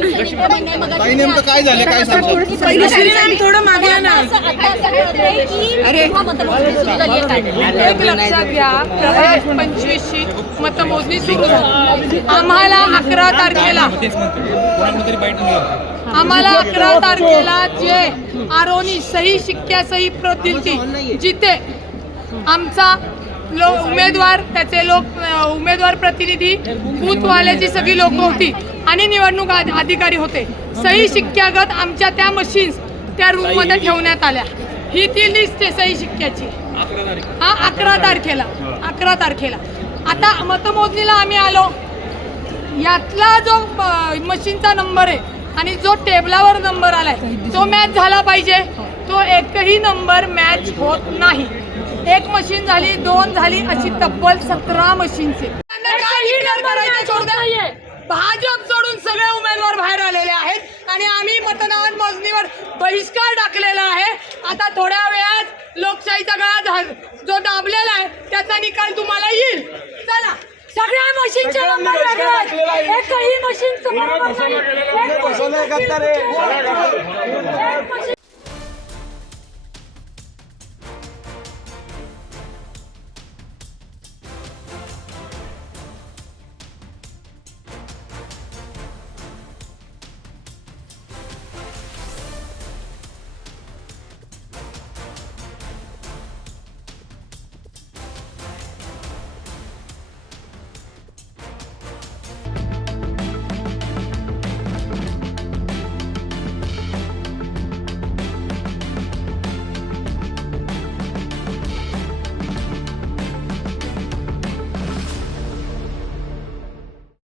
ताई नेमकं काय झालं काय सांगतो थोडं मागे ना अरे. लक्षात घ्या प्रभाग पंचवीसची मतमोजणी सुरू झाली. आम्हाला अकरा तारखेला आम्हाला अकरा तारखेला जे आरोनी सही शिक्क्या सही प्रत दिलती जिथे आमचा लो उमेदवार त्याचे लोक उमेदवार प्रतिनिधी बूथवाल्याची सगळी लोक होती. आणि निवडणूक आध- अधिकारी होते. सही शिक्क्यागत आमच्या त्या मशीन्स त्या रूममध्ये ठेवण्यात आल्या. ही ती लिस्ट आहे सही शिक्क्याची. हा अकरा तारखेला. अकरा तारखेला. आता मतमोजणीला आम्ही आलो. यातला जो मशीनचा नंबर आहे आणि जो टेबलावर नंबर आलाय तो मॅच झाला पाहिजे. तो एकही नंबर मॅच होत नाही. एक मशीन झाली दोन झाली अशी तब्बल सतरा मशीनचे भाजप सगळे उमेदवार बाहेर आलेले आहेत आणि आम्ही मतदान मोजणीवर बहिष्कार टाकलेला आहे. आता थोड्या वेळात लोकशाहीचा गळा जो दाबलेला आहे त्याचा निकाल तुम्हाला येईल. चला सगळ्या मशीनचे नंबर वेगळे आहेत. एकही मशीन एक मशीन